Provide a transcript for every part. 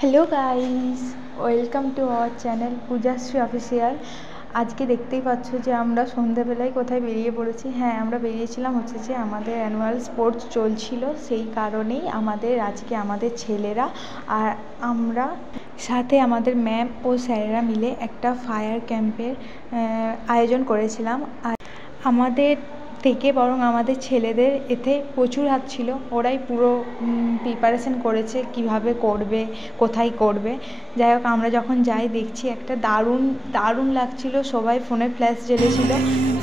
Hello guys, welcome to our channel Pujashree official. আজকে দেখতেই পাচ্ছ যে আমরা সন্ধ্যেবেলায় কোথায় বেরিয়ে পড়েছি। হ্যাঁ, আমরা বেরিয়েছিলাম হচ্ছে যে আমাদের অ্যানুয়াল স্পোর্টস চলছিল, সেই কারণেই আজকে আমাদের ছেলেরা আর আমরা সাথে আমাদের ম্যাম ও স্যারেরা মিলে একটা ফায়ার ক্যাম্পের আয়োজন করেছিলাম। আর আমাদের থেকে বরং আমাদের ছেলেদের এতে প্রচুর হাত ছিল। ওরাই পুরো প্রিপারেশন করেছে কিভাবে করবে, কোথায় করবে। যাই হোক, আমরা যখন যাই দেখছি একটা দারুণ লাগছিল। সবাই ফোনে ফ্ল্যাশ জ্বেলেছিল।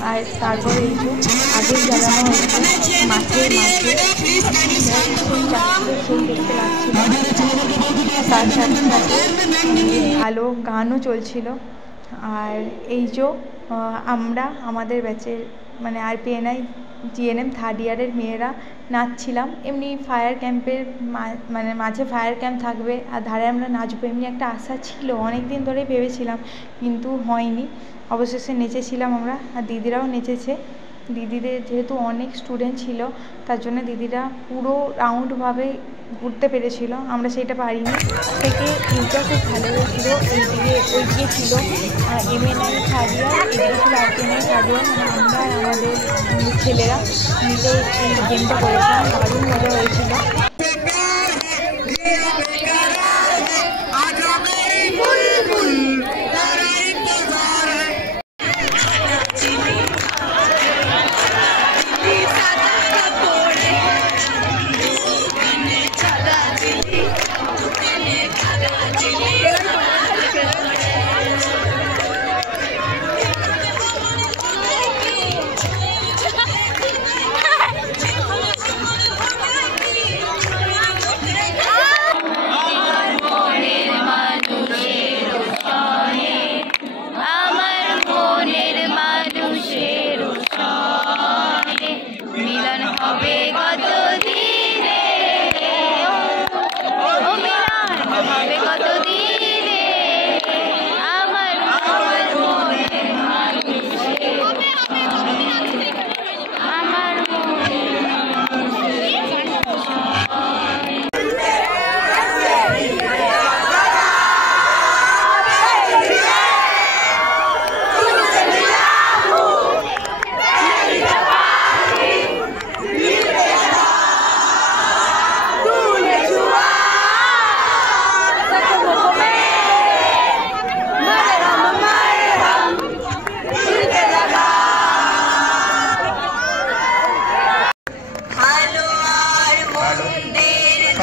আর তারপরে এই যে আগুন জ্বালানো হচ্ছে মাঠে সেই দেখতে লাগছিল। তার সাথে সাথে ভালো গানও চলছিল। আর এই যে আমরা আমাদের ব্যাচের মানে আরপিএনআই জিএনএম থার্ড ইয়ারের মেয়েরা নাচছিলাম। এমনি ফায়ার ক্যাম্পের মাঝে ফায়ার ক্যাম্প থাকবে আর ধারে আমরা নাচবো, এমনি একটা আশা ছিল, অনেক দিন ধরেই ভেবেছিলাম, কিন্তু হয়নি। অবশেষে নেচেছিলাম আমরা, আর দিদিরাও নেচেছে। দিদিদের যেহেতু অনেক স্টুডেন্ট ছিল, তার জন্য দিদিরা পুরো রাউন্ডভাবে ঘুরতে পেরেছিল, আমরা সেইটা পারিনি। থেকে এইটা খুব ভালো হয়েছিল। ওইদিকে ছিল এমএনআই থার্ড ইয়ার, এদিকে ছিল আরপিএনআই থার্ড ইয়ার। আমরা আমাদের ছেলেরা মিলে এই গেমটা করেছিলাম, দারুণ মজা হয়েছিল।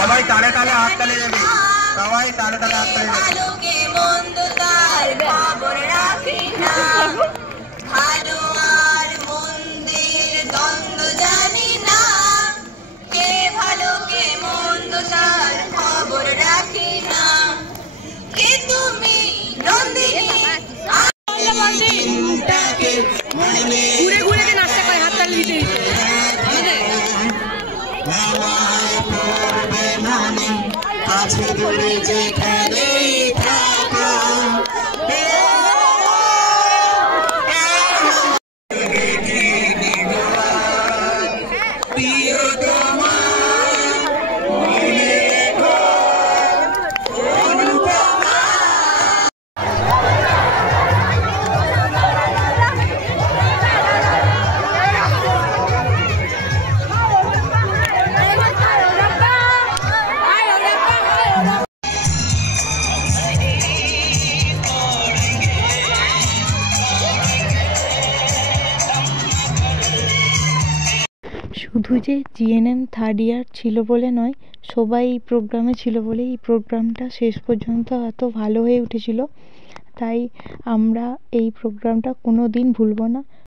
সবাই তালে তালে হাত তালে যাবে, সবাই তালে তালে হাত তালে যাবে। ভালোকে মন্দ তার খবর রাখি না, ভালো আর মন্দের দ্বন্দ্ব জানি না, কে ভালো কে মন্দ তার খবর রাখি না, কে তুমি নন্দিনী ঘুরে ঘুরে নাচতে পারে হাত তালি দিতে কাছে দূরে যেখানে থাকো শুধু যে জিএনএম থার্ড ইয়ার ছিল বলে নয়, সবাই এই প্রোগ্রামে ছিল বলে এই প্রোগ্রামটা শেষ পর্যন্ত এত ভালো হয়ে উঠেছিল। তাই আমরা এই প্রোগ্রামটা কোনো দিন ভুলব না।